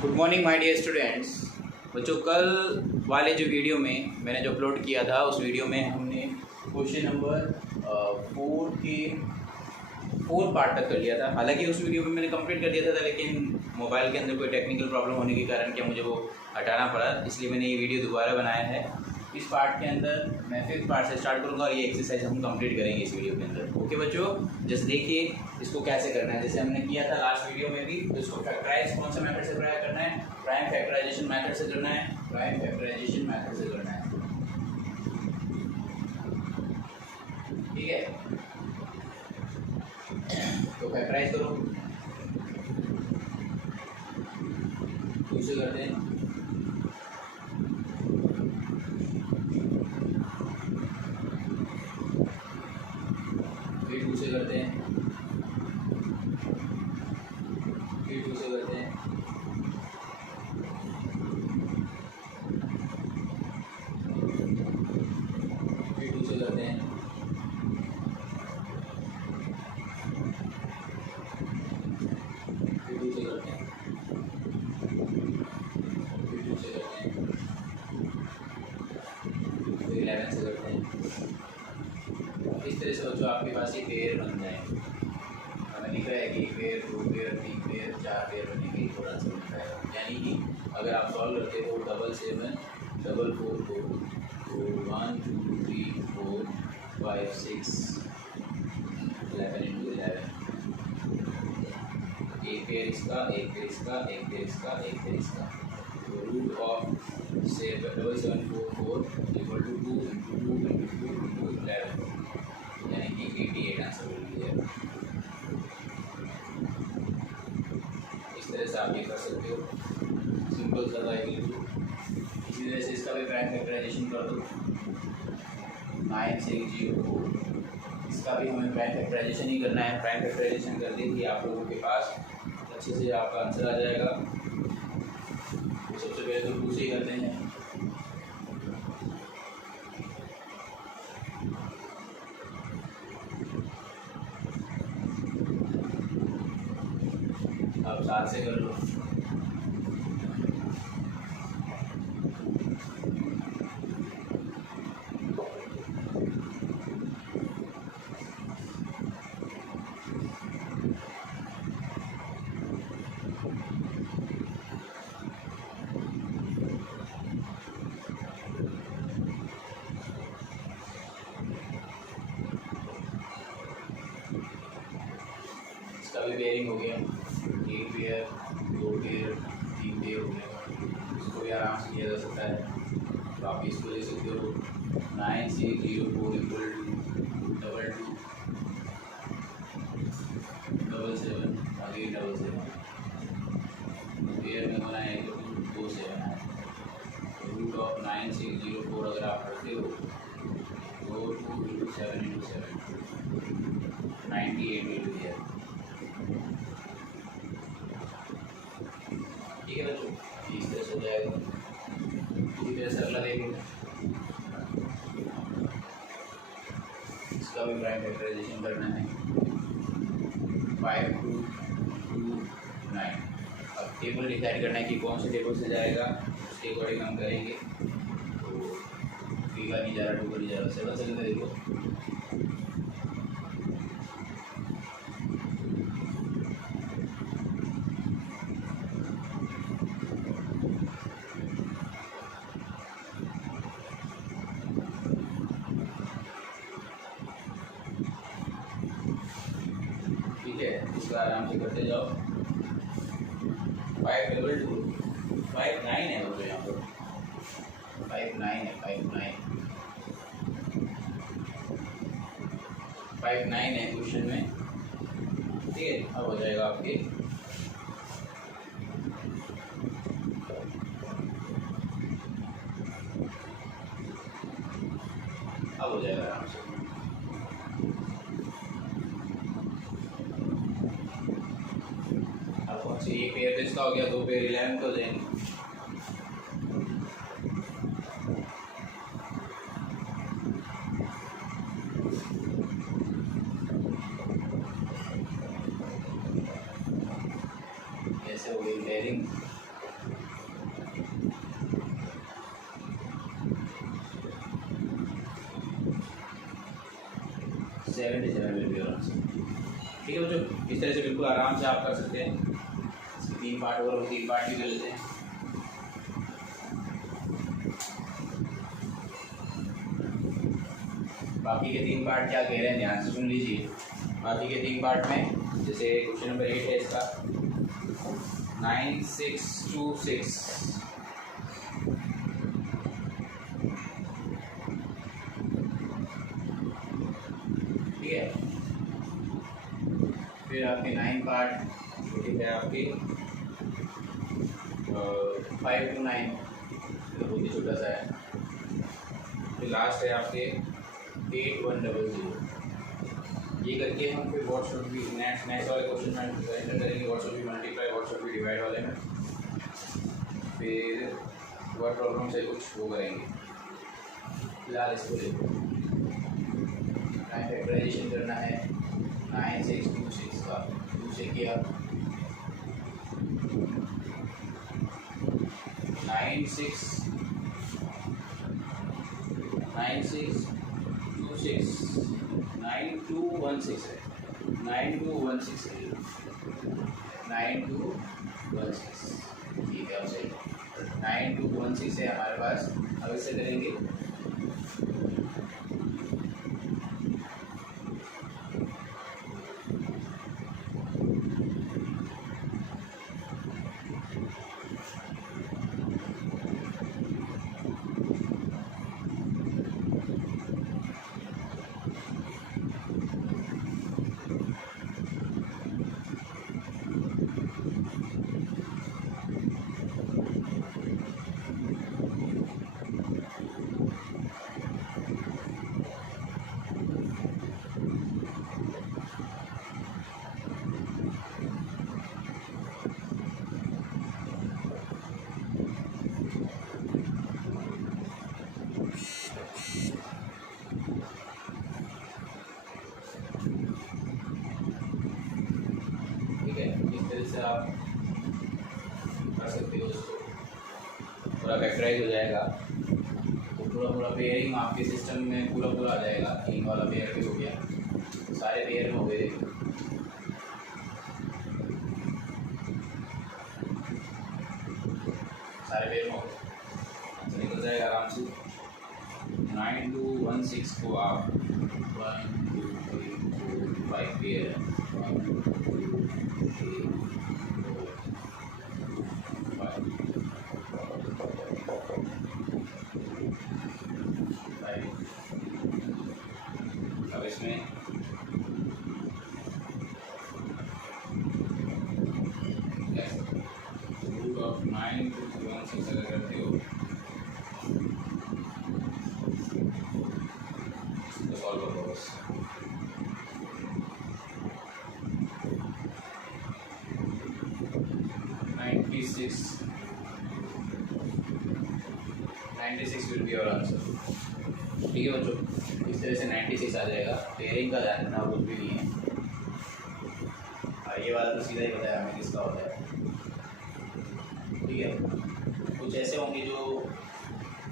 Good morning my dear students. बच्चों, कल वाले जो वीडियो में मैंने जो अपलोड किया था उस वीडियो में हमने क्वेश्चन नंबर 4 के 4 पार्ट तक कर लिया था। हालांकि उस वीडियो में मैंने कंप्लीट कर दिया था, लेकिन मोबाइल के अंदर कोई टेक्निकल प्रॉब्लम होने के कारण क्या मुझे वो हटाना पड़ा, इसलिए मैंने ये वीडियो दोबारा बनाया है। इस पार्ट के अंदर मैं 5th पार्ट से स्टार्ट करूँगा और ये एक्सरसाइज हम कंप्लीट करेंगे इस वीडियो के अंदर। ओके बच्चों, जस्ट देखिए इसको कैसे करना है। जैसे हमने किया था लास्ट वीडियो में भी, तो इसको फैक्टराइज कौन सा मेथड से करना है? प्राइम फैक्टराइजेशन मेथड से करना है। प्राइम फैक्टराइजेशन मेथड से करना है, ठीक है। तो फैक्टराइज करो, टू से करते हैं, फिर 2 से करते हैं, फिर 2 से करते हैं, फिर 2 से करते हैं, फिर 2 से करते हैं, फिर 2 से करते हैं, फिर 11 से करते हैं। इस तरह से बच्चों आपके पास ये पेयर बन जाए। हमें लिख रहा है कि पेयर 2 पेयर 3 पेयर 4 पेयर बनेंगे, थोड़ा सा लिख रहा है। यानी कि अगर आप सॉल्व करते हो 7 7 4 4 4 तो 1 2 3 4 5 6 11 into 11, एक पेयर इसका, एक पेयर इसका, एक पेयर इसका, एक पेयर इसका। तो root of 7 7 4 4 equal to 2 into 2 into 2 into 11, यानी कि 88 आंसर मिल गया। इस तरह से आप ये कर सकते हो, सिंपल सा था। इसी तरह से इसका भी प्राइम फैक्टराइजेशन कर दो, 9 6 0 4, इसका भी हमें प्राइम फैक्टराइजेशन ही करना है। प्राइम फैक्टराइजेशन कर देंगे आप लोगों के पास अच्छे से आपका आंसर आ जाएगा। तो सबसे पहले तो 2 से ही करते हैं, अब 7 से कर लो, इसका भी पेयरिंग हो गया, 1 पेयर 2 पेयर 3 पेयर हो गया। इसको भी आराम से किया जा सकता है। तो आप इसको ले सकते हो 9 6 0 4 इक्वल टू 2 2 7 अगेन 7 7, पेयर में बनाए तो 2 से बनाए। रूट ऑफ 9 6 0 4 अगर आप करते हो तो 2 into 7 into 7 98 मिल गया। ठीक है बच्चों, इस तरह से हो जाएगा। इसी तरह से अगला देखेंगे, इसका भी प्राइम फैक्टराइजेशन करना है। 5 2 2 9। अब टेबल डिसाइड करना है कि कौन से टेबल से जाएगा, उसके अकॉर्डिंग हम करेंगे। तो 3 का नहीं जा रहा, 2 का नहीं जा रहा, 7 से लेकर देखो। इसको आराम से करते जाओ। 5 2 2 5 9 है वो, तो यहाँ पर 5 9 है, 5 9 5 9 है क्वेश्चन में। ठीक है, अब हो जाएगा आपके अब हो जाएगा आराम से। एक पेयर तो इसका हो गया, 2 पेयर 11 हो जाएंगे। ऐसे हो गई pairing. 77 will be your answer. ठीक है बच्चों, इस तरह से बिल्कुल आराम से आप कर सकते हैं। 3 पार्ट और 3 पार्ट भी कर लेते हैं। बाकी के 3 पार्ट क्या कह रहे हैं ध्यान से सुन लीजिए। बाकी के 3 पार्ट में जैसे क्वेश्चन नंबर 8 है इसका 9626, ठीक है। फिर आपके 9 पार्ट ठीक है, आपके 5 to 9 बहुत ही छोटा सा है। फिर लास्ट है आपके 8100। ये करके हम फिर व्हाट शुड बी नेक्स्ट वाले क्वेश्चन में एंटर करेंगे। What should B multiply, what should B divide वाले में फिर वर्ड प्रॉब्लम से कुछ वो करेंगे। फिलहाल इसको देखो, फैक्टराइजेशन करना है 9626 का 2 से किया 9216 है, 9216 है, 9216 ठीक है। अब सही 9216 है हमारे पास। अब इससे करेंगे से आप कर सकते हो उसको, पूरा फैक्टराइज हो जाएगा। तो पूरा पेयरिंग आपके सिस्टम में पूरा आ जाएगा। 3 वाला पेयर भी हो गया, सारे पेयर में हो गए। सारे पेयर में हो गए, निकल जाएगा आराम से। 9216 को आप 1 2 3 4 5 पेयर 1 2 3 अब इसमें रूट ऑफ 9216 अगर करते हो तो सॉल्व करो बस। Ninety six will be your answer. ठीक है बच्चों, इस तरह से 96 आ जाएगा। पेयरिंग का ध्यान रखना कुछ भी नहीं है। ये वाला तो सीधा ही बताया हमें किसका होता है। ठीक है, कुछ ऐसे होंगे जो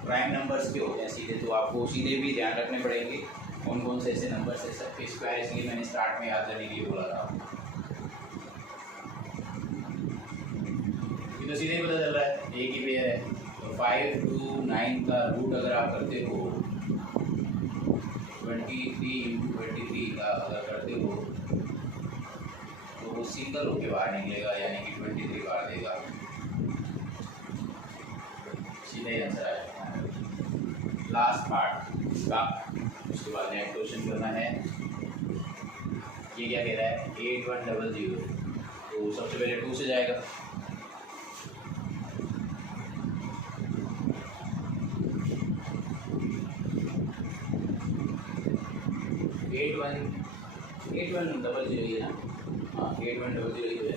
प्राइम नंबर्स के होते हैं सीधे, तो आपको सीधे भी ध्यान रखने पड़ेंगे कौन कौन से ऐसे नंबर्स है। सबके स्क्वायर इसलिए मैंने स्टार्ट में याद करने के लिए बोला था। ये तो सीधे ही पता चल रहा है, एक ही पेयर है। तो 5 to 9 का रूट अगर आप करते हो 23 × 23 का अगर करते हो तो वो सिंगल होके बाहर निकलेगा, यानी कि 23 बार देगा। सीधा ही आंसर आएगा। लास्ट पार्ट इसका, उसके बाद नेक्स्ट क्वेश्चन करना है। ये क्या कह रहा है 8100, तो सबसे पहले 2 से जाएगा। एट वन डबल जीरो ही है ना, हाँ 8100 ही है।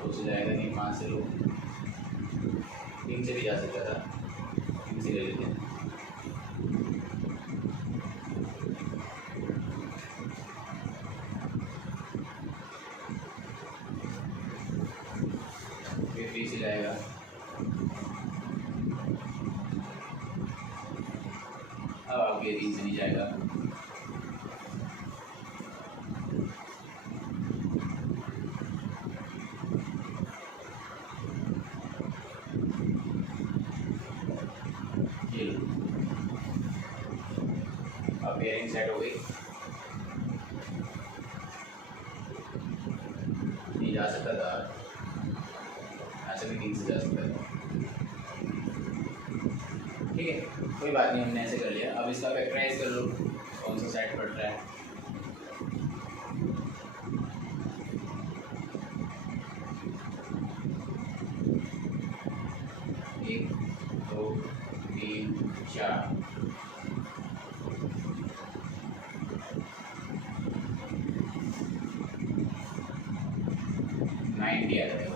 तो जाएगा नहीं, 5 से लो, 3 से भी जा सकता था, 3 से ले लेते हैं। 3 से जाएगा, अब आपके 3 से नहीं जाएगा। ये लो, अब बेयरिंग सेट हो गई, नहीं जा सकता था, ऐसे भी 3 से जा सकता था। ठीक है, कोई बात नहीं, हमने ऐसे कर लिया। अब इसका फैक्टराइज कर लो, कौन सा सेट पड़ रहा है। एक, दो, तीन, चार, 90 आ जाएगा।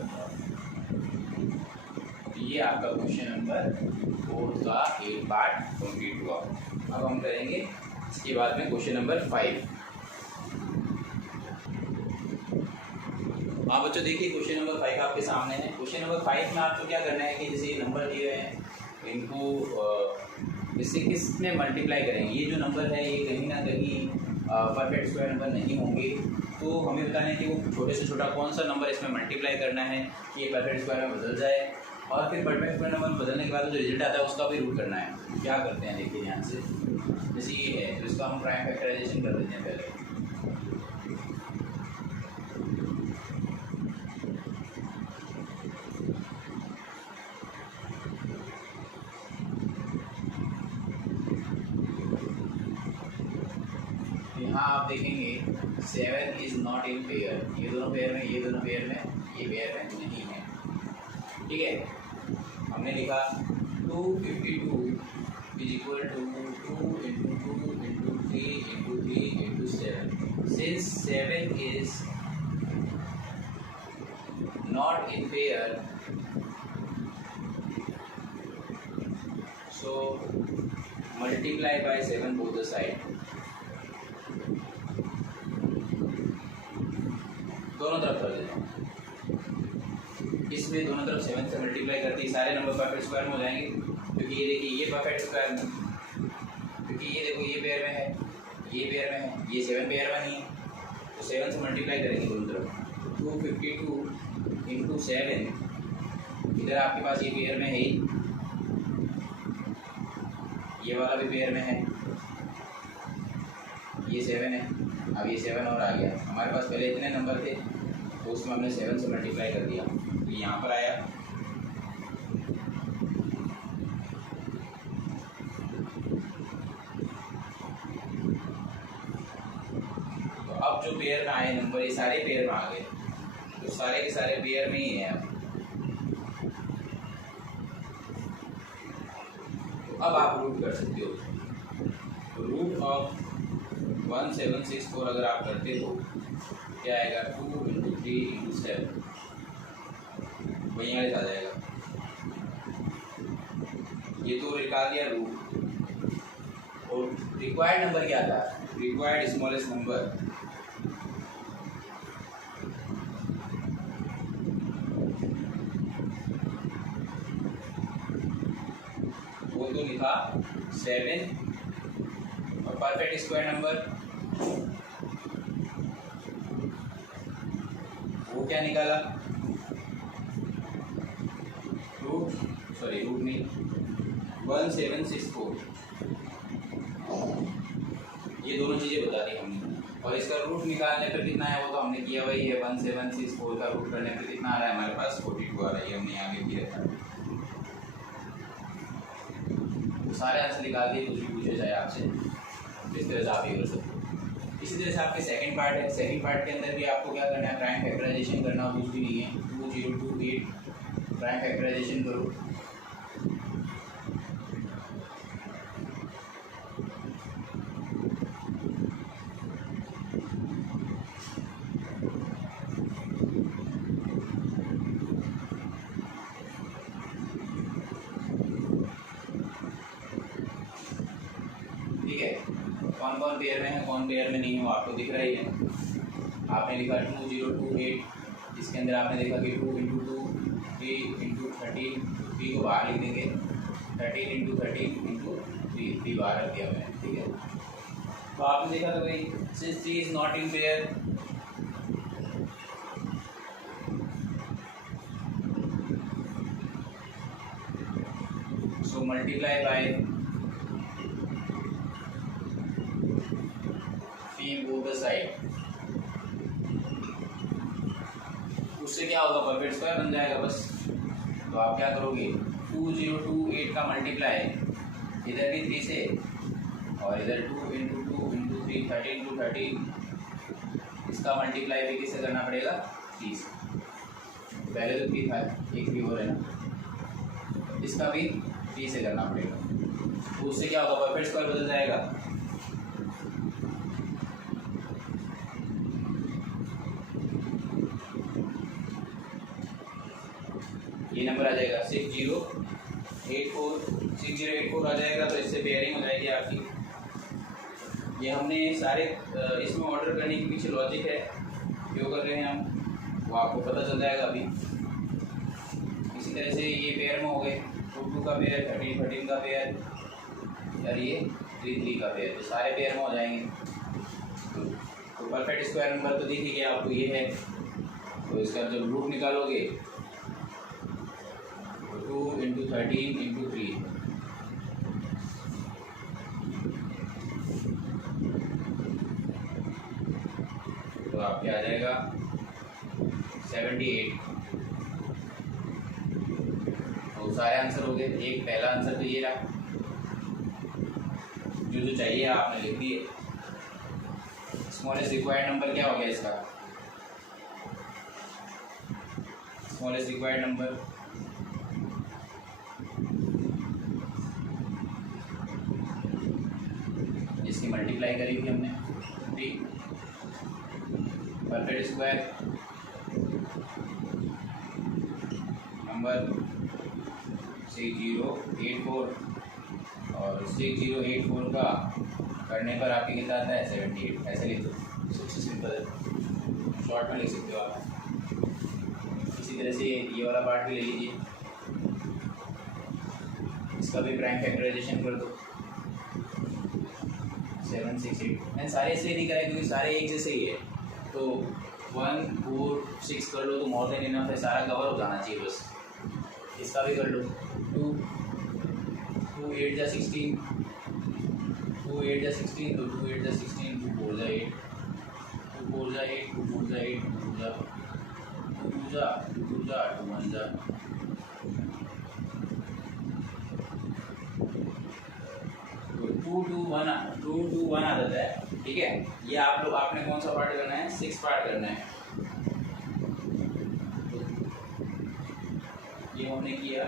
ये आपका क्वेश्चन नंबर 4 का एक पार्ट कंप्लीट हुआ। अब हम करेंगे इसके बाद में क्वेश्चन नंबर 5। हाँ बच्चों, देखिए क्वेश्चन नंबर 5 आपके सामने है। क्वेश्चन नंबर 5 में आपको क्या करना है कि जैसे नंबर दिए हुए हैं इनको इससे किस में मल्टीप्लाई करेंगे। ये जो नंबर है ये कहीं ना कहीं परफेक्ट स्क्वायर नंबर नहीं होंगे, तो हमें बताना है कि वो छोटे से छोटा कौन सा नंबर इसमें मल्टीप्लाई करना है कि ये परफेक्ट स्क्वायर में बदल जाए, और फिर परफेक्ट स्क्वायर नंबर बदलने के बाद जो रिजल्ट आता है उसका भी रूट करना है। क्या करते हैं देखिए ध्यान से, जैसे ये है तो इसका हम प्राइम फैक्टराइजेशन कर देते हैं पहले। यहाँ आप देखेंगे 7 इज़ नॉट इन पेयर, ये दोनों पेयर में, ये दोनों पेयर में, ये पेयर में नहीं है। ठीक है, हमने लिखा 252 is equal to 2 into 2 into 3 into 3 into 7। Since 7 is not in pair, so multiply by 7 both the side। दोनों तरफ कर देते हैं, इसमें दोनों तरफ 7 से मल्टीप्लाई करते ही सारे नंबर परफेक्ट स्क्वायर में हो जाएंगे। क्योंकि ये देखिए ये परफेक्ट स्क्वायर में, क्योंकि ये देखो ये पेयर में है, ये पेयर में है, ये 7 पेयर में नहीं है, तो 7 से मल्टीप्लाई करेंगे दोनों तरफ। 252 इंटू 7, इधर आपके पास ये पेयर में है ही, ये वाला भी पेयर में है, ये 7 है, अब ये 7 और आ गया। हमारे पास पहले इतने नंबर थे तो उसमें हमने 7 से मल्टीप्लाई कर दिया, तो यहाँ पर आया। तो अब जो पेयर में आए नंबर ये सारे पेयर में आ गए, तो सारे के सारे पेयर में ही है। अब आप रूट कर सकते हो। रूट ऑफ 1764 अगर आप करते हो क्या आएगा, 2 इंटू 3 इंटू 7, वहीं आ जाएगा। ये तो निकाल दिया रूट। और रिक्वायर्ड नंबर क्या था, रिक्वायर्ड स्मॉलेस्ट नंबर, वो तो लिखा 7, और परफेक्ट स्क्वायर नंबर वो क्या निकाला, रूट नहीं 1764। ये दोनों चीज़ें बता दी हमने, और इसका रूट निकालने पर कितना है वो तो हमने किया वही है। 1764 का रूट करने पर कितना आ रहा है हमारे पास, 42 आ रहा है, हमने आगे भी रखा। तो सारे आंसर निकाल दिए, कुछ भी पूछे जाए आपसे, इस तरह से आप ये कर सकते हो। इसी तरह से आपके सेकंड पार्ट है, सेकंड पार्ट के अंदर भी आपको क्या करना है, प्राइम फैक्टराइजेशन करना, कुछ भी नहीं है। 2028 प्राइम फैक्टराइजेशन करो। ठीक है, कौन कौन पेयर में है कौन पेयर में नहीं है वो आपको दिख रहा ही है। आपने लिखा 2028, इसके अंदर आपने देखा कि 2 इंटू 2 3 इंटू 13, 3 को बाहर लिख देंगे, 13 इंटू 13 इंटू 3 बाहर रख दिया मैंने, ठीक है। तो आपने देखा तो भाई since 3 is not in pair, so multiply by p both the side, उससे क्या होगा, परफेक्ट स्क्वायर बन जाएगा बस। तो आप क्या करोगे, 2028 का मल्टीप्लाई इधर भी 3 से और इधर 2 इंटू 2 इंटू 3 13 इंटू 13, इसका मल्टीप्लाई भी किससे करना पड़ेगा, 30। पहले तो 3 था, एक भी और है ना, इसका भी 30 से करना पड़ेगा। तो उससे क्या होगा, परफेक्ट स्क्वायर बदल जाएगा। ये नंबर आ जाएगा 6084 आ जाएगा। तो इससे पेयरिंग हो जाएगी आपकी। ये हमने सारे इसमें ऑर्डर करने के पीछे लॉजिक है, क्यों कर रहे हैं हम, वो आपको पता चल जाएगा अभी। इसी तरह से ये पेयर में हो गए, 2 का पेयर, 13 का पेयर और ये 3 का पेयर, तो सारे पेयर में हो जाएंगे। तो परफेक्ट स्क्वायर नंबर तो दिख ही गया आपको, ये है। तो इसका जब रूट निकालोगे 2 इंटू 13 इंटू 3, तो आपके आ जाएगा 78। तो सारे आंसर हो गए। एक पहला आंसर तो ये रहा, जो चाहिए आपने लिख दिए। स्मॉलेस्ट रिक्वायर्ड नंबर क्या हो गया इसका, स्मॉलेस्ट रिक्वायर्ड नंबर जिसकी मल्टीप्लाई करी थी हमने 3, परफेक्ट स्क्वायर नंबर 6084, और 6084 का करने पर आपके कितना आता है, 78। ऐसे लिख दो, सबसे सिंपल है, शॉर्ट में लिख सकते हो आप। इसी तरह से ये वाला पार्ट भी ले लीजिए, इसका भी प्राइम फैक्टराइजेशन कर दो, 768। एंड सारे इसलिए नहीं करें क्योंकि सारे एक जैसे ही है। तो 1 4 6 कर लो तो मोर देन इनफ है, सारा कवर हो जाना चाहिए बस। इसका भी कर लो, 2 8 जा 16, 2 8 जा 16, तो 2 8 जा 16, 2 4 जा 8, 2 4 जा 8, 2 4 जा 8, 2 जा 2 जा 2 जा 2 1 जा, तो 2 2 1 आ जाता है, ठीक है। ये आप लोग आपने कौन सा पार्ट करना है, 6 पार्ट करना है। ये हमने किया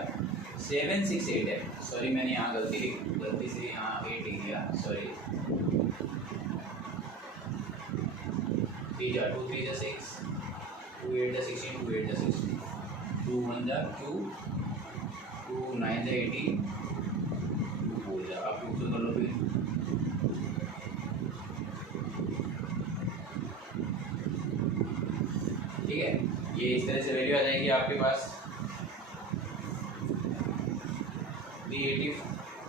7 6 8 है, सॉरी मैंने यहाँ गलती से यहाँ 8 लिख दिया, सॉरी। 3 जा 2 3 जा 6, 2 8 जा 16, 2 8 जा 16, 2 1 जा 2, 2 9 जा 18, 2 4 जा, आप 2 से कर लो फिर। ठीक है, ये इस तरह से वैल्यू आ जाएगी आपके पास 380।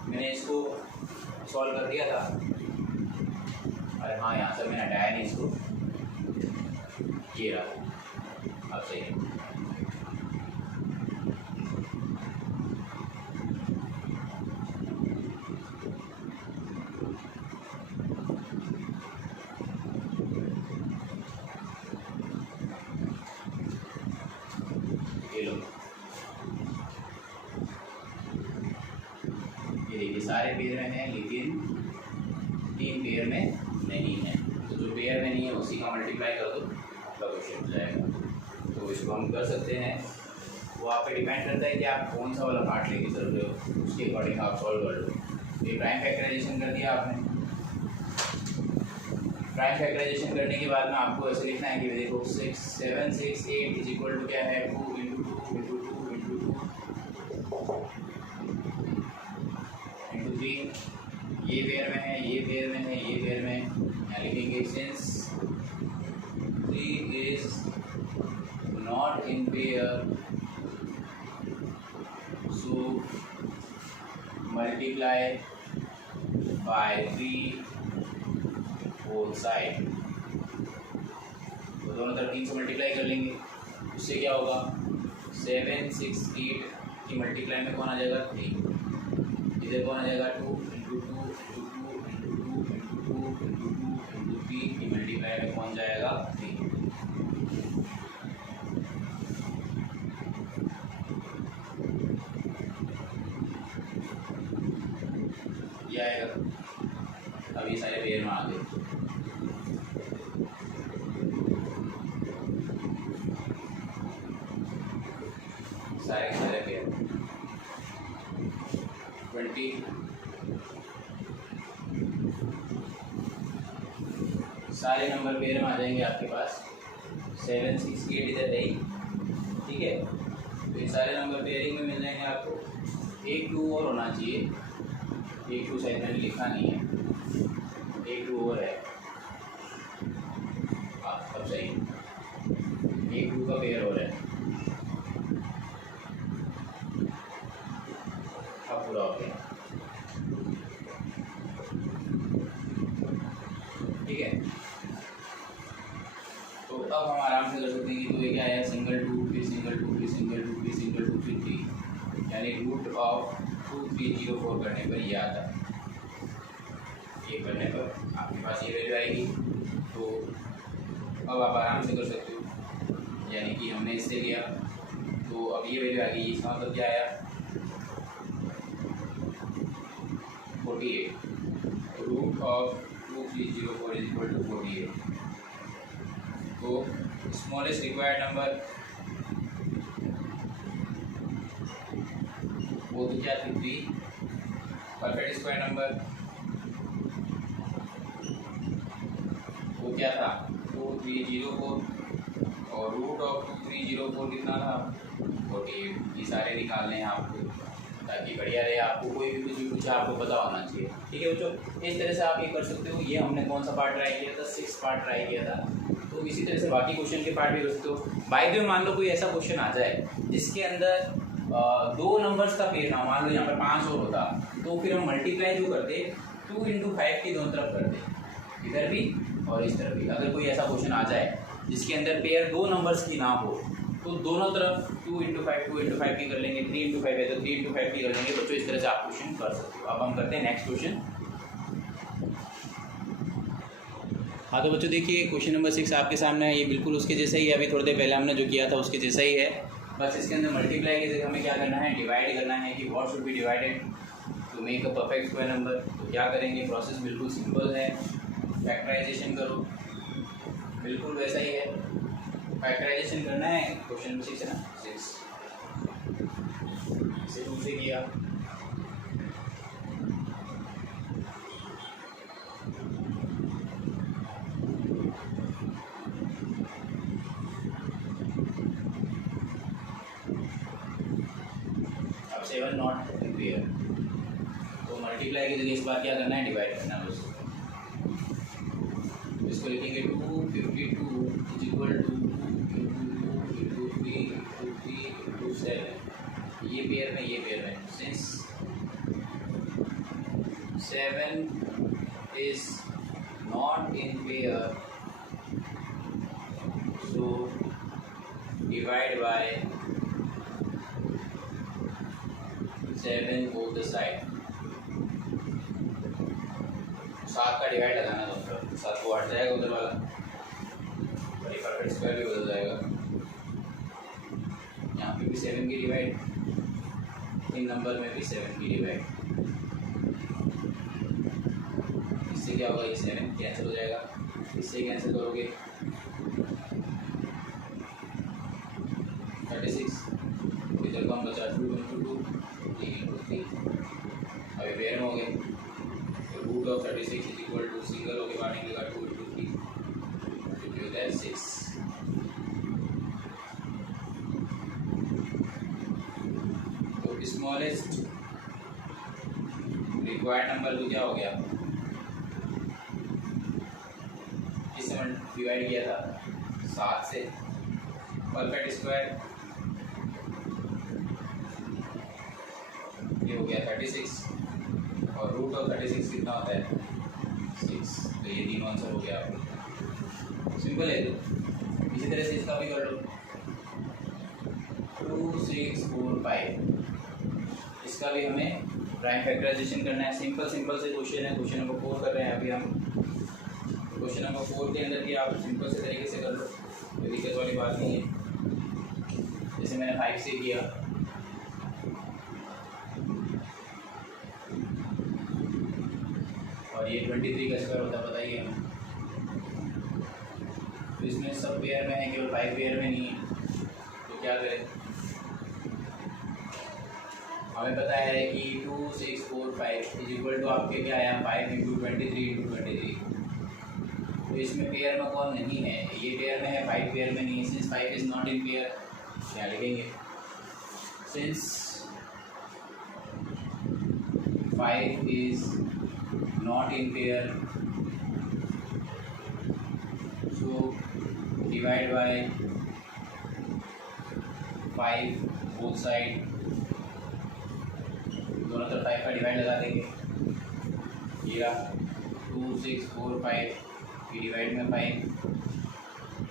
मैंने इसको सॉल्व कर दिया था, अरे हाँ यहाँ से मैंने हटाया नहीं इसको, ये रहा, अब सही है। सारे पेयर में है लेकिन 3 पेयर में नहीं है, तो जो पेयर में नहीं है उसी का मल्टीप्लाई कर दो, आपका क्वेश्चन हो जाएगा। तो इसको हम कर सकते हैं, वो आप पे डिपेंड करता है कि आप कौन सा वाला पार्ट लेके चल रहे हो, उसके अकॉर्डिंग आप सॉल्व कर लो। ये प्राइम फैक्टराइजेशन कर दिया आपने। प्राइम फैक्टराइजेशन करने के बाद में आपको ऐसे लिखना है कि देखो 6 7 6 8 इज इक्वल टू क्या है, 2 इंटू 2 इंटू 2 इंटू 3। ये पेयर में है, ये पेयर में है, ये पेयर में, यहाँ लिखेंगे since 3 is not in pair multiply by 3 whole side, तो दोनों तरफ 3 से मल्टीप्लाई कर लेंगे। उससे क्या होगा, 7, 6, 8 की मल्टीप्लाई में कौन आ जाएगा 3, इधर कौन आ जाएगा 2 into 2 into 2 into 2 into 2 into 2 into 3 की मल्टीप्लाई में कौन जाएगा 3। ये आएगा। अब ये सारे पेयर में आ गए। सारे के सारे पेयर 20, सारे नंबर पेयर में आ जाएंगे आपके पास। 7, 6, 8 इधर है ही, ठीक है। तो ये सारे नंबर पेयरिंग में मिल जाएंगे आपको। 1 2 और होना चाहिए, 1 2 शायद मैंने लिखा नहीं है, 1 2 और है। अब सही, 1 2 का पेयर और है। अब पूरा हो गया, ठीक है। तो अब हम आराम से कर सकते हैं कि तो ये क्या है, सिंगल 2 फिर सिंगल 2 फिर सिंगल 2 फिर सिंगल 2 फिर 3, यानी रूट ऑफ 2304 करने पर ये आता है। ये करने पर आपके पास ये वैल्यू आएगी। तो अब आप आराम से कर सकते हो, यानी कि हमने इससे लिया तो अब ये वैल्यू आ गई। इसका मतलब क्या आया 48, root of 2304 is equal to 48। तो स्मॉलेस्ट रिक्वायर्ड नंबर वो तो क्या थी 3, परफेक्ट स्क्वायर नंबर वो क्या था 2304, और रूट ऑफ 2304 कितना था 48। ये सारे निकालने हैं आपको ताकि बढ़िया रहे, आपको कोई भी कुछ भी पूछे आपको पता होना चाहिए, ठीक है बच्चों। इस तरह से आप ये कर सकते हो। ये हमने कौन सा पार्ट ट्राई किया था, 6 पार्ट ट्राई किया था। तो इसी तरह से बाकी क्वेश्चन के पार्ट भी कर सकते हो। बाय द वे मान लो कोई ऐसा क्वेश्चन आ जाए जिसके अंदर 2 नंबर्स का पेयर ना, मान लो यहाँ पर 5 और होता, तो फिर हम मल्टीप्लाई जो करते 2 इंटू 5 की दोनों तरफ करते, इधर भी और इस तरफ भी। अगर कोई ऐसा क्वेश्चन आ जाए जिसके अंदर पेयर 2 नंबर्स की ना हो, तो दोनों तरफ 2 इंटू 5 की कर लेंगे, 3 इंटू 5 है तो 3 इंटू 5 की कर लेंगे। बच्चों इस तरह से आप क्वेश्चन कर सकते हो। अब हम करते हैं नेक्स्ट क्वेश्चन। हाँ तो बच्चों देखिए क्वेश्चन नंबर 6 आपके सामने है। ये बिल्कुल उसके जैसा ही है, अभी थोड़ी देर पहले हमने जो किया था उसके जैसा ही है। बस इसके अंदर मल्टीप्लाई की जगह हमें क्या करना है, डिवाइड करना है कि what should be divided to make a perfect square number. तो क्या करेंगे, प्रोसेस बिल्कुल सिंपल है, फैक्टराइजेशन करो, बिल्कुल वैसा ही है। फैक्टराइजेशन करना है, क्वेश्चन नंबर 6 है ना, 6 इसे 2 से किया, अब 7 नॉट पेयर, तो मल्टीप्लाई की जगह इस बार क्या करना है, डिवाइड करना है उसको। इसको लिखेंगे 252 इज इक्वल टू 7, ये पेयर में ये पेयर में, since 7 is not in pair so divide by 7 both the side. 7 का डिवाइड लगाना दोनों तरफ, 7 को 8 जाएगा उधर वाला, बड़ी परफेक्ट स्क्वायर भी बदल जाएगा। यहाँ पे भी 7 की डिवाइड, इन नंबर में भी 7 की डिवाइड। इससे क्या होगा, ये 7 कैंसिल हो जाएगा, इससे कैंसिल करोगे 36, इधर कम बचा 2 इंटू 2 3 इंटू 3, अभी पेयर में हो गए। तो root of 36 is equal to, single होके बाहर निकलेगा 2 इंटू 3, जो होता है 6। स्मॉलेस्ट रिक्वायर्ड नंबर तो क्या हो गया, किससे डिवाइड किया था 7 से, परफेक्ट स्क्वायर ये हो गया 36 और रूट ऑफ 36 कितना होता है 6। तो ये तीनों आंसर हो गया आपको, सिंपल है। तो इसी तरह से इसका भी कर लो 2 6 4 5। इसका भी हमें प्राइम फैक्टराइजेशन करना है। सिंपल से क्वेश्चन है, क्वेश्चन नंबर 4 कर रहे हैं अभी हम। क्वेश्चन नंबर 4 के अंदर भी आप सिंपल से तरीके से कर लो, कोई दिक्कत वाली बात नहीं है। जैसे मैंने 5 से किया, और ये 23 का स्क्वायर होता है बताइए हमें। तो इसमें सब पेयर में है, केवल 5 पेयर में नहीं है, तो क्या करें। हमें पता है कि 2 6 4 5 इज इक्वल टू आपके क्या आया 5 इंटू 23 इंटू 23। तो इसमें पेयर में कौन नहीं है, ये पेयर में है, 5 पेयर में नहीं है। Since 5 is not in pair, क्या लिखेंगे, since 5 is not in pair, so divide by 5 both side, दोनों तरफ 5 का डिवाइड लगा देंगे। ये 2 6 4 5 की डिवाइड में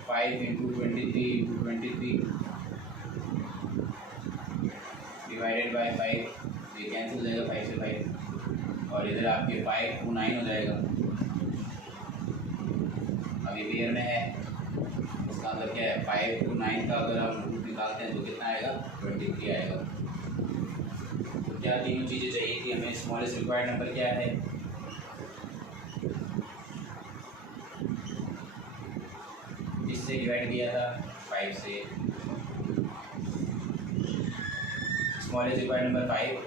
5 इंटू 23 इंटू 23 डिवाइडेड बाय 5, ये कैंसिल हो जाएगा 5 से 5, और इधर आपके 5 2 9 हो जाएगा। अब ये पेयर में है, इसका मतलब क्या है 5 2 9 का अगर हम रूट निकालते हैं तो कितना आएगा 23 आएगा। तो क्या तीनों चीज़ें चाहिए थी हमें। स्मॉलेस्ट रिक्वायर्ड नंबर क्या है, इससे डिवाइड किया था 5 से। Smallest required number 5।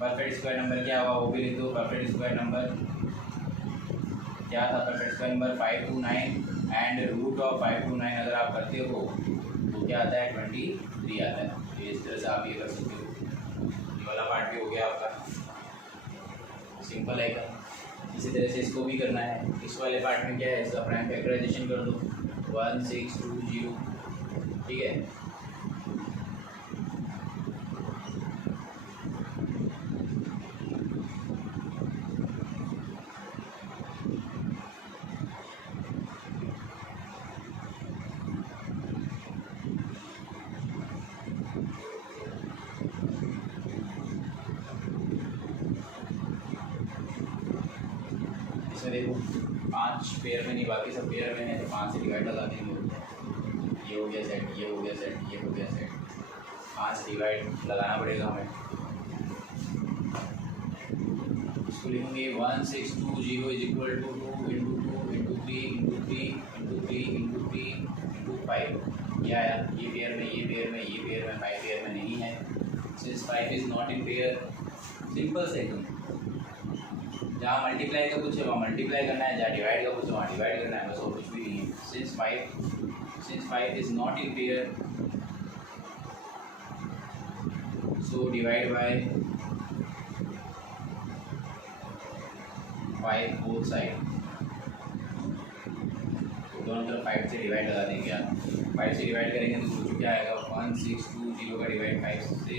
Perfect square number क्या हुआ वो भी लिख दो। परफेक्ट स्क्वायर नंबर क्या था, perfect square number 5 2 9 and root of 5 2 9 अगर आप करते हो तो क्या आता है 23 आता है। तो इस तरह से आप ये कर सकते हो। ये वाला पार्ट भी हो गया आपका, सिंपल है क्या। इसी तरह से इसको भी करना है। इस वाले पार्ट में क्या है, इसका प्राइम फैक्टराइजेशन कर दो 1 6 2 0, ठीक है। इसमें देखो 5 पेयर में नहीं, बाकी सब पेयर में है, तो 5 से डिवाइड लगा देंगे। ये हो गया सेट, ये हो गया सेट, ये हो गया सेट। 5 से डिवाइड लगाना पड़ेगा हमें। इसको लिखेंगे 1 6 2 0 is equal to 2 into 2 into 3 into 3 into 3 into 3 into 5। क्या आया, ये पेयर में, ये पेयर में, ये पेयर में, 5 पेयर में नहीं है। Since 5 is not in pair, simple से एकदम। जहाँ मल्टीप्लाई का कुछ है वहाँ मल्टीप्लाई करना है, जहाँ डिवाइड का कुछ है वहाँ डिवाइड करना है, बस और कुछ भी नहीं है। Since 5 is not in pair, so divide by 5 both side. दोनों तरफ 5 से डिवाइड लगा देंगे आप। 5 से डिवाइड करेंगे तो कुछ क्या आएगा 1 6 2 0 का डिवाइड 5 से,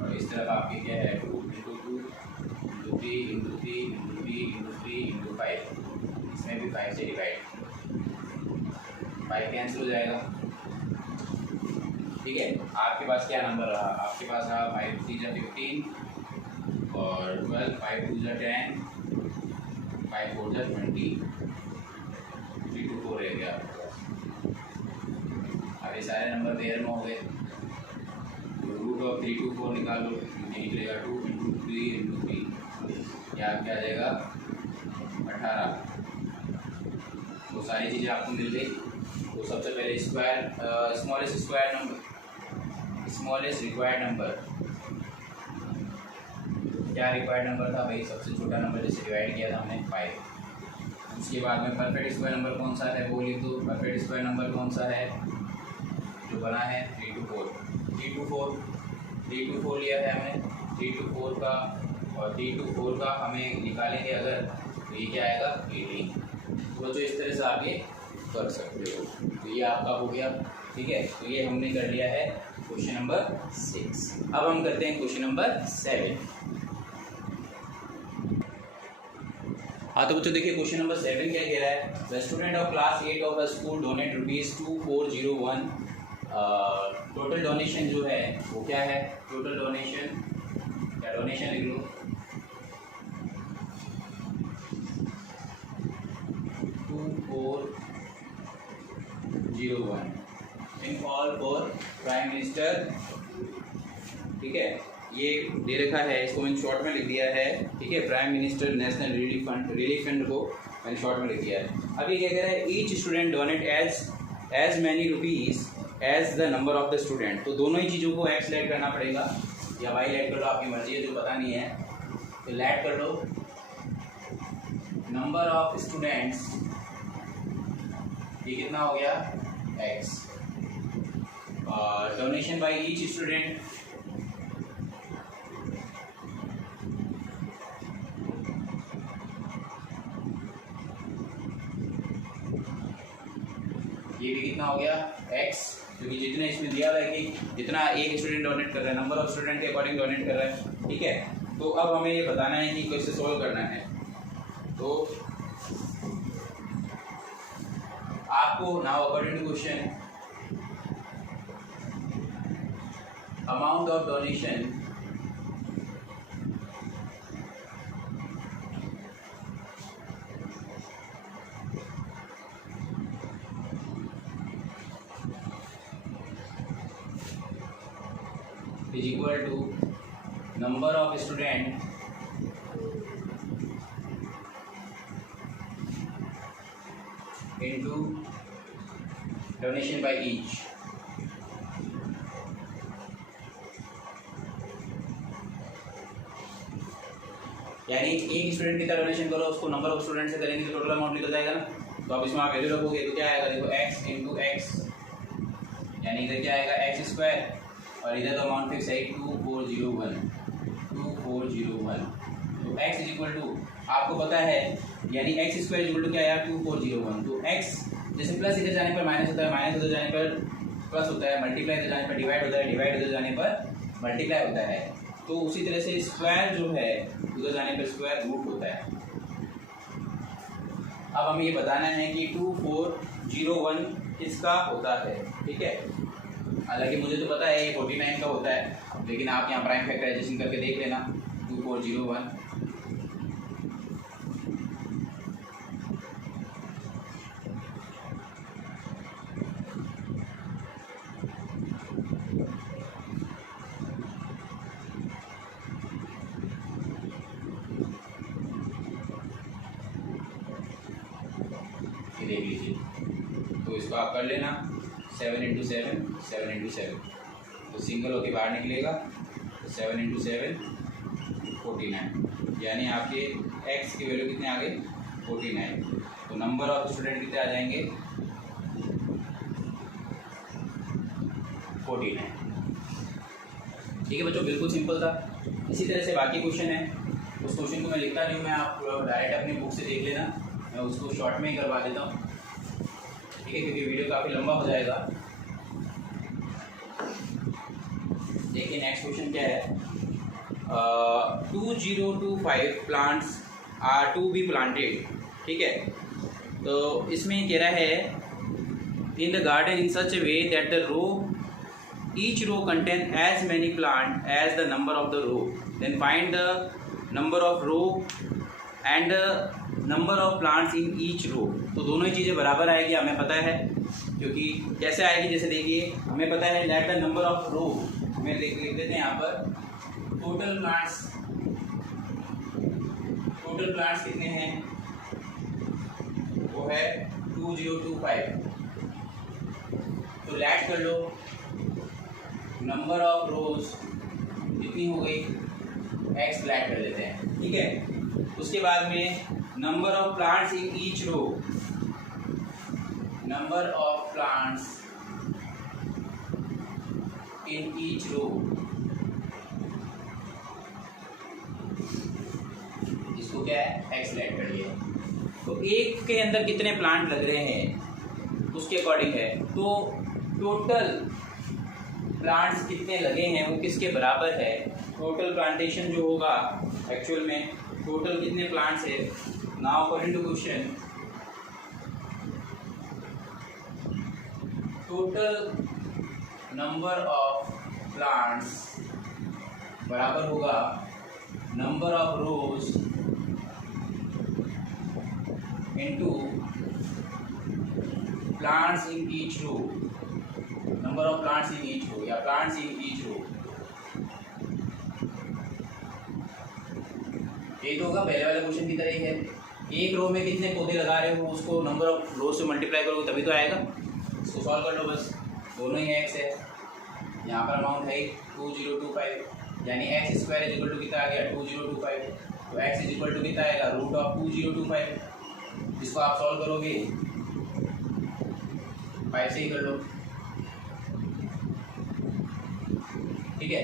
और इस तरफ आपके क्या है 2 into 2 into 3 into 3 into 3 into 3 into 5। इसमें भी 5 से डिवाइड, 5 कैंसिल हो जाएगा, ठीक है। आपके पास क्या नंबर रहा, आपके पास रहा 5 3 15 और 12, 5 2 10, 5 4 20, 3 2 4 रह गया आपके पास। अब ये सारे नंबर पेयर में हो गए, तो रूट ऑफ 3 2 4 निकालो, ये निकलेगा 2 इंटू 3 इंटू 3, या क्या आ जाएगा 18। वो सारी चीज़ें आपको मिल गई। तो सबसे पहले square, smallest square number, smallest required number, क्या रिक्वायर्ड नंबर था भाई, सबसे छोटा नंबर जैसे डिवाइड किया था हमने 5। उसके बाद में परफेक्ट स्क्वायर नंबर कौन सा है वो लिख दो। परफेक्ट स्क्वायर नंबर कौन सा है जो बना है 3 2 4, 3 2 4, 3 2 4 लिया है हमने। 3 2 4 का और 3 2 4 का हमें निकालेंगे अगर, तो ये क्या आएगा 18। तो जो इस तरह से आगे कर सकते हो। तो ये आपका हो गया, ठीक है। तो ये हमने कर लिया है क्वेश्चन नंबर 6। अब हम करते हैं क्वेश्चन नंबर 7। हाँ तो बच्चों देखिए क्वेश्चन नंबर 7 क्या कह रहा है। The student of class 8 of a school donate ₹2401। Total donation जो है वो क्या है, टोटल डोनेशन, क्या डोनेशन लिख लो 2401 इन कॉल फॉर प्राइम मिनिस्टर। ठीक है, ये दे रखा है, इसको मैंने शॉर्ट में लिख दिया है। ठीक है, prime minister national relief fund को मैंने शॉर्ट में लिख दिया है। अभी क्या कह रहा है, each student donate as many rupees as the number of the student. तो दोनों ही चीज़ों को एक्स लेट करना पड़ेगा या वाई लेट कर लो, आपकी मर्जी है, जो पता नहीं है तो लेट कर लो। नंबर ऑफ स्टूडेंट्स ये कितना हो गया एक्स, और डोनेशन बाय ईच स्टूडेंट ये भी कितना हो गया x, क्योंकि जितने इसमें दिया हुआ है कि जितना एक स्टूडेंट डोनेट कर रहा है, नंबर ऑफ स्टूडेंट के अकॉर्डिंग डोनेट कर रहा है। ठीक है, तो अब हमें ये बताना है कि कैसे सॉल्व करना है। तो आपको now according to question amount of donation is equal to number of student into donation by each। यानी एक स्टूडेंट कितना डोनेशन करो उसको नंबर ऑफ स्टूडेंट से करेंगे तो टोटल अमाउंट निकल जाएगा ना। तो अब इसमें आप वैल्यू रखोगे तो क्या आएगा, देखो x इंटू एक्स, यानी इधर क्या आएगा x स्क्वायर, और इधर तो अमाउंट फिक्स है 2401। तो x इज इक्वल टू आपको पता है, यानी x स्क्वायर इक्वल टू क्या है 2401। तो x जैसे प्लस इधर जाने पर माइनस होता है, माइनस उधर जाने पर प्लस होता है, मल्टीप्लाई इधर जाने पर डिवाइड होता है, डिवाइड उधर जाने पर मल्टीप्लाई होता है। तो उसी तरह से स्क्वायर जो है उधर जाने पर स्क्वायर रूट होता है। अब हमें ये बताना है कि 2401 किसका होता है। ठीक है, हालांकि मुझे तो पता है ये 49 का होता है, लेकिन आप यहाँ प्राइम फैक्टराइजेशन करके देख लेना 2401। ये देख लीजिए, तो इसको आप कर लेना 7 इंटू 7, 7 इंटू 7, तो सिंगल होके बाहर निकलेगा, तो 7 इंटू 7 49, यानी आपके x की वैल्यू कितने आ गई 49। तो नंबर ऑफ स्टूडेंट कितने आ जाएंगे 49। ठीक है बच्चों, बिल्कुल सिंपल था। इसी तरह से बाकी क्वेश्चन है, उस क्वेश्चन को मैं लिखता नहीं हूँ, मैं आप डायरेक्ट अपनी बुक से देख लेना, मैं उसको शॉर्ट में ही करवा देता हूँ। ठीक है, क्योंकि वीडियो काफ़ी लंबा हो जाएगा। देखिए नेक्स्ट क्वेश्चन क्या है, 2025 plants are to be planted. ठीक है, तो इसमें कह रहा है in the garden in such a way that the row each row contain as many plant as the number of the row, then find the number of row and number of plants in each row. तो दोनों ही चीज़ें बराबर आएगी, हमें पता है, क्योंकि कैसे आएगी, जैसे देखिए हमें पता है दैट द नंबर ऑफ रो, हमें लिख देते हैं यहाँ पर टोटल प्लांट्स कितने हैं, वो है 2025। तो लेट कर लो नंबर ऑफ रोज कितनी हो गई x लेट कर लेते हैं। ठीक है, उसके बाद में number of plants in each row, number of plants in each row, इसको क्या है एक्स लेट कर लिया। तो एक के अंदर कितने प्लांट लग रहे हैं उसके अकॉर्डिंग है। तो टोटल प्लांट्स कितने लगे हैं वो किसके बराबर है, टोटल प्लांटेशन जो होगा एक्चुअल में टोटल कितने प्लांट्स है। Now according to question total number of plants बराबर होगा number of rows into plants in each row, number of plants in each row या प्लांट्स इन ईच रो। ये तो होगा पहले वाले क्वेश्चन की तरह ही है, एक रो में कितने पौधे लगा रहे हो उसको नंबर ऑफ रो से मल्टीप्लाई करोगे तभी तो आएगा। इसको सॉल्व कर लो बस, दोनों ही एक्स है, यहाँ पर अमाउंट है 2025 यानी x square is equal to कितना आ गया 2025, तो एक्स इज इक्वल टू कितना आएगा रूट ऑफ 2025। इसको आप सॉल्व करोगे 5 से ही कर लो, ठीक है।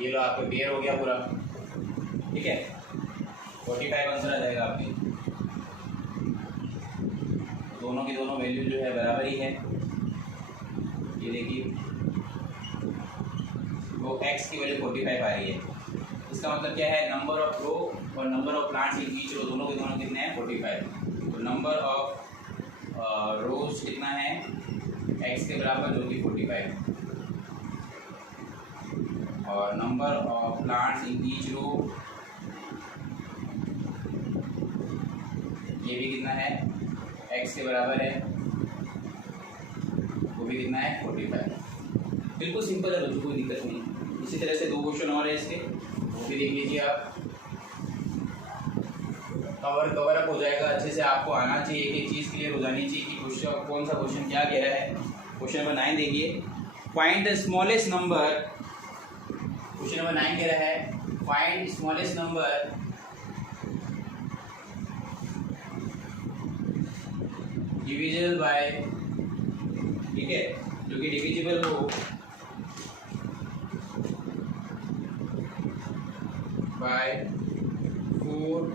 ये लो आपका क्लियर हो गया पूरा, ठीक है। 45 आंसर आ जाएगा आपकी, दोनों की दोनों वैल्यू जो है बराबर ही है। ये देखिए वो x की वैल्यू 45 आ रही है, इसका मतलब क्या है नंबर ऑफ रो और number of plants in each row दोनों के दोनों कितने हैं 45। तो नंबर ऑफ रोज कितना है x के बराबर जो कि 45 और number of plants in each row ये भी कितना है x के बराबर है, वो भी कितना है 45। बिल्कुल सिंपल है बच्चों, कोई दिक्कत नहीं। इसी तरह से 2 क्वेश्चन और है इसके, वो भी देख लीजिए आप। कवर अप हो जाएगा अच्छे से, आपको आना चाहिए, एक एक चीज़ क्लियर हो जानी चाहिए कि क्वेश्चन कौन सा क्वेश्चन क्या कह रहा है। क्वेश्चन नंबर 9 देखिए, find the smallest number, question number 9 कह रहा है find smallest number divisible by, ठीक है, जो कि डिविजिबल हो by 4,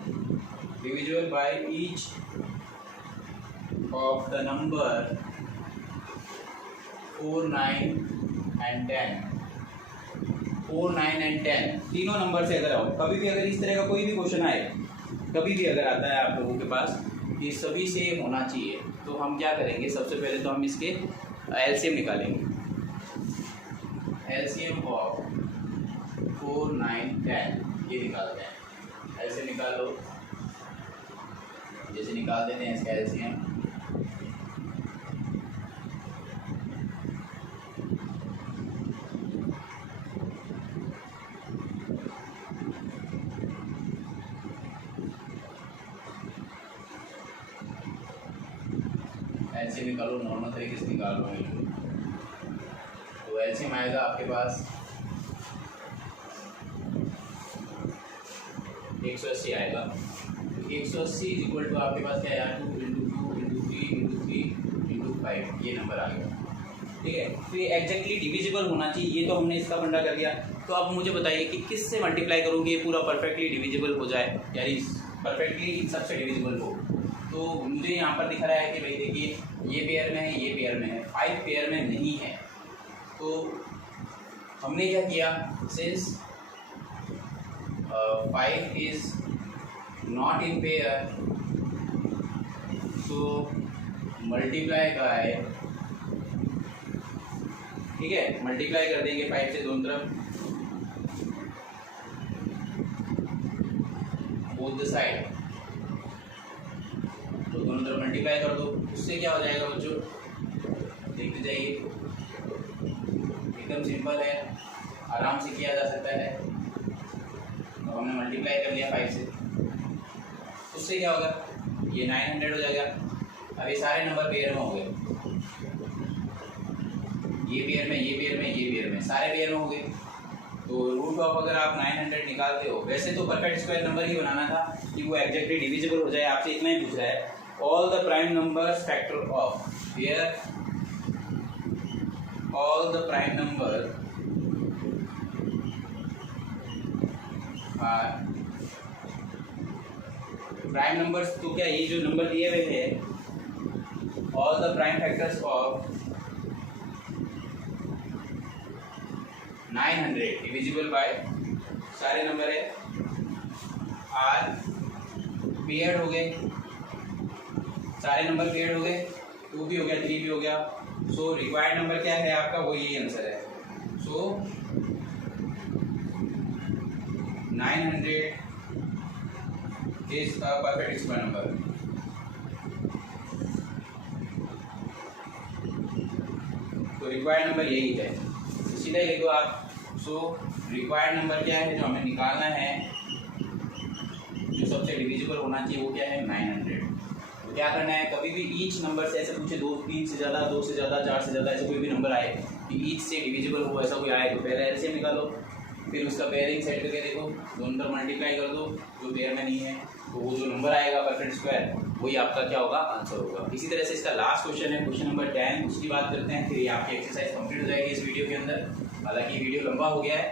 divisible by each of the number 4, 9 and 10। 4, 9 and 10 तीनों नंबर से अगर आओ, कभी भी अगर इस तरह का कोई भी क्वेश्चन आए, कभी भी अगर आता है आप लोगों के पास, ये सभी सेम होना चाहिए। तो हम क्या करेंगे, सबसे पहले तो हम इसके एलसीएम निकालेंगे। एलसीएम ऑफ 4, 9, 10 ये निकालते हैं। एलसीएम निकाल लो, जैसे निकाल देते हैं इसका एलसीएम। एलसीएम निकालो, नॉर्मल तरीके से निकाल लो। तो एलसीएम आएगा आपके पास 180 आएगा। 180 इज इक्वल टू आपके पास क्या है 2 × 2 × 3 × 3 × 5 ये नंबर आ गया, ठीक है। तो ये एग्जैक्टली डिविजिबल होना चाहिए, ये तो हमने इसका फंडा कर लिया। तो अब मुझे बताइए कि किस से मल्टीप्लाई करोगे ये पूरा परफेक्टली डिविजिबल हो जाए, यानी परफेक्टली इन सबसे डिविजिबल हो। तो मुझे यहाँ पर दिख रहा है कि भाई देखिए ये पेयर में है, ये पेयर में है, 5 पेयर में नहीं है। तो हमने क्या किया, since 5 is not in pair, तो मल्टीप्लाई बाय, ठीक है, मल्टीप्लाई कर देंगे 5 से दोनों तरफ, बोथ द साइड, तो दोनों तरफ मल्टीप्लाई कर दो। उससे क्या हो जाएगा बच्चों, देखते जाइए, एकदम सिंपल है, आराम से किया जा सकता है। तो हमने मल्टीप्लाई कर लिया 5 से, उससे क्या होगा, ये 900 हो जाएगा। अब ये सारे नंबर पेयर में हो गए, ये पेयर में, ये पेयर में, ये पेयर में, सारे पेयर में हो गए। तो रूट ऑफ अगर आप 900 निकालते हो, वैसे तो परफेक्ट स्क्वायर नंबर ही बनाना था कि वो एग्जैक्टली डिविजिबल हो जाए, आपसे इतना ही पूछ रहा है। All the prime numbers factor of, where all the prime number are prime numbers. तो क्या ये जो नंबर दिए हुए हैं all the prime factors of 900 divisible by सारे नंबर है आर पेयर्ड हो गए, सारे नंबर पेयर्ड हो गए, 2 भी हो गया 3 भी हो गया। सो रिक्वायर्ड नंबर क्या है आपका, वो यही आंसर है। सो 900 is a perfect square number। तो रिक्वायर्ड नंबर यही है, तो सीधा ही लिखो आप। सो रिक्वायर्ड नंबर क्या है जो हमें निकालना है, जो सबसे डिविजिबल होना चाहिए वो क्या है 900। तो क्या करना है, कभी भी ईच नंबर से ऐसे पूछे 2 3 से ज़्यादा 2 से ज़्यादा 4 से ज़्यादा ऐसे कोई भी नंबर आए कि ईच से डिविजिबल हो, ऐसा कोई आए तो पहले ऐसे निकालो, फिर उसका पेयरिंग सेट करके देखो, दोनों पर मल्टीप्लाई कर दो, जो पेयर में नहीं है तो वो जो नंबर आएगा परफेक्ट स्क्वायर वही आपका क्या होगा आंसर होगा। इसी तरह से इसका लास्ट क्वेश्चन है क्वेश्चन नंबर 10, उसकी बात करते हैं, फिर ये आपकी एक्सरसाइज कंप्लीट हो जाएगी इस वीडियो के अंदर। हालांकि वीडियो लंबा हो गया है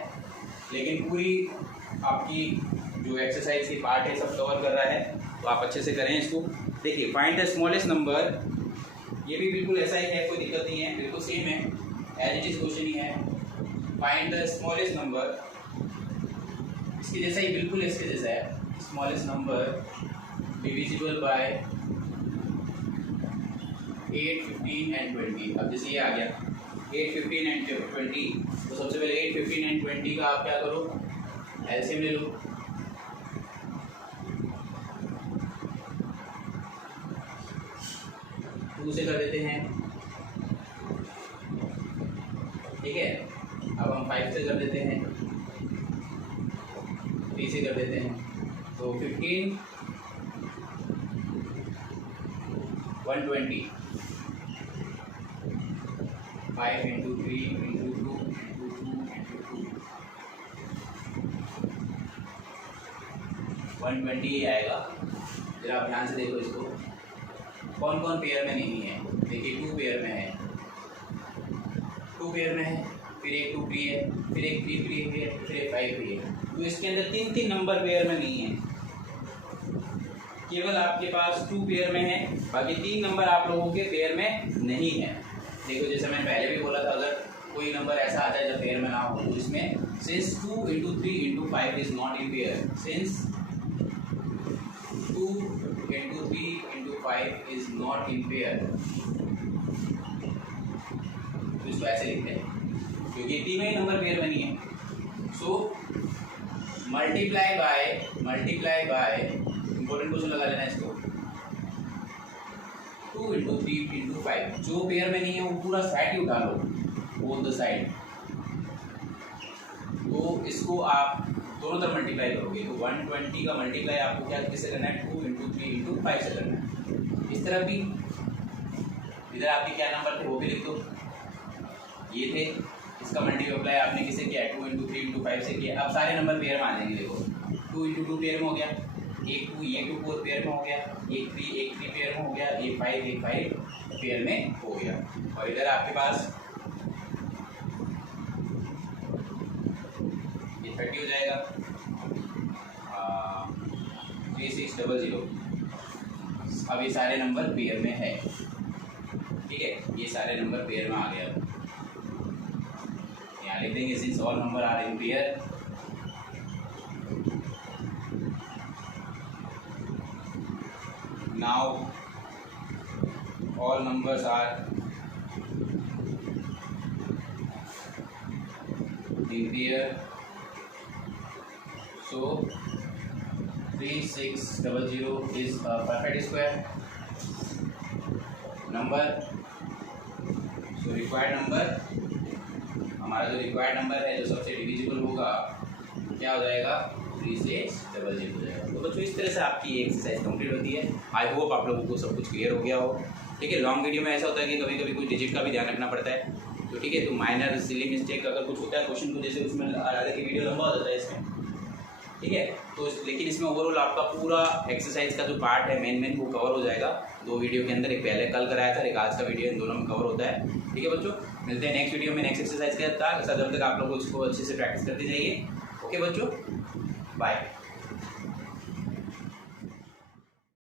लेकिन पूरी आपकी जो एक्सरसाइज की पार्ट है सब कवर कर रहा है, तो आप अच्छे से करें इसको। देखिए फाइंड द स्मॉलेस्ट नंबर, ये भी बिल्कुल ऐसा ही है, कोई दिक्कत नहीं है, बिल्कुल सेम है, एज इट इज क्वेश्चन ही है। फाइंड द स्मॉलेस्ट नंबर, इसके जैसा ही बिल्कुल इसके जैसा है, smallest number divisible bye 8, 15 and 20। अब जैसे ये आ गया 8, 15 एंड 20, तो सबसे पहले 8, 15 एंड 20 का आप क्या करो, एलसीएम ले लो। टू से कर देते हैं, ठीक है। अब हम 5 से कर देते हैं, 3 से कर देते हैं, तो 15 120, 5 इंटू 3 इंटू 2 इंटू 2 इंटू 2 120 आएगा। जरा आप ध्यान से देखो इसको, कौन कौन पेयर में नहीं है। देखिए 2 पेयर में है, 2 पेयर में है, फिर एक 2 फ्री है, फिर एक 3 फ्री है, फिर एक 5 फ्री है। तो इसके अंदर 3 नंबर पेयर में नहीं है, केवल आपके पास 2 पेयर में है, बाकी 3 नंबर आप लोगों के पेयर में नहीं है। देखो जैसे मैंने पहले भी बोला था, अगर कोई नंबर ऐसा आता है जो पेयर में ना हो तो इसमें since 2 into 3 into 5 is not in pair, since 2 into 3 into 5 is not in pair, तो इसको ऐसे लिखते हैं क्योंकि तीनों ही नंबर पेयर में नहीं है। So multiply by important question लगा लेना इसको, 2 इंटू 3 इंटू 5, जो पेयर में नहीं है वो पूरा साइड ही उठा लो, बोथ द साइड। तो इसको आप दोनों तरफ मल्टीप्लाई करोगे तो 120 का मल्टीप्लाई आपको क्या किससे करना है, 2 इंटू 3 इंटू 5 से करना है। इस तरफ भी, इधर आपके क्या नंबर थे वो भी लिख दो, ये थे, इसका मल्टीप्लाई आपने किससे किया, 2 इंटू 3 इंटू 5 से किया। अब सारे नंबर पेयर में आ जाएंगे। देखो 2 इंटू 2 पेयर में हो गया, एक 2 ये 2 4 पेयर में हो गया, एक 3 पेयर में हो गया, एक 5 पेयर में हो गया। और इधर आपके पास ये 30 हो जाएगा, 3600। अब ये सारे नंबर पेयर में है, ठीक है, ये सारे नंबर पेयर में आ गया। यहाँ लिख देंगे since all number are in pair, now all numbers are in pair, so 3600 is a perfect square number। so required number, हमारा जो रिक्वायर्ड नंबर है जो सबसे डिविजिबल होगा क्या हो जाएगा, 3600 हो जाएगा। तो बच्चों इस तरह से आपकी एक्सरसाइज कंप्लीट होती है। आई होप आप लोगों को सब कुछ क्लियर हो गया हो। ठीक है, लॉन्ग वीडियो में ऐसा होता है कि कभी कभी कुछ डिजिट का भी ध्यान रखना पड़ता है, तो ठीक है, तो माइनर सिली मिस्टेक अगर कुछ होता है क्वेश्चन को, जैसे उसमें हालांकि वीडियो लंबा हो जाता है इसमें, ठीक है। तो लेकिन इसमें ओवरऑल आपका पूरा एक्सरसाइज का जो पार्ट है मेन वो कवर हो जाएगा 2 वीडियो के अंदर। एक पहले कल कराया था, एक आज का वीडियो, इन दोनों में कवर होता है। ठीक है बच्चों, मिलते हैं नेक्स्ट वीडियो में नेक्स्ट एक्सरसाइज के साथ। जब तक आप लोग उसको अच्छे से प्रैक्टिस करते जाइए। ओके बच्चों, बाय।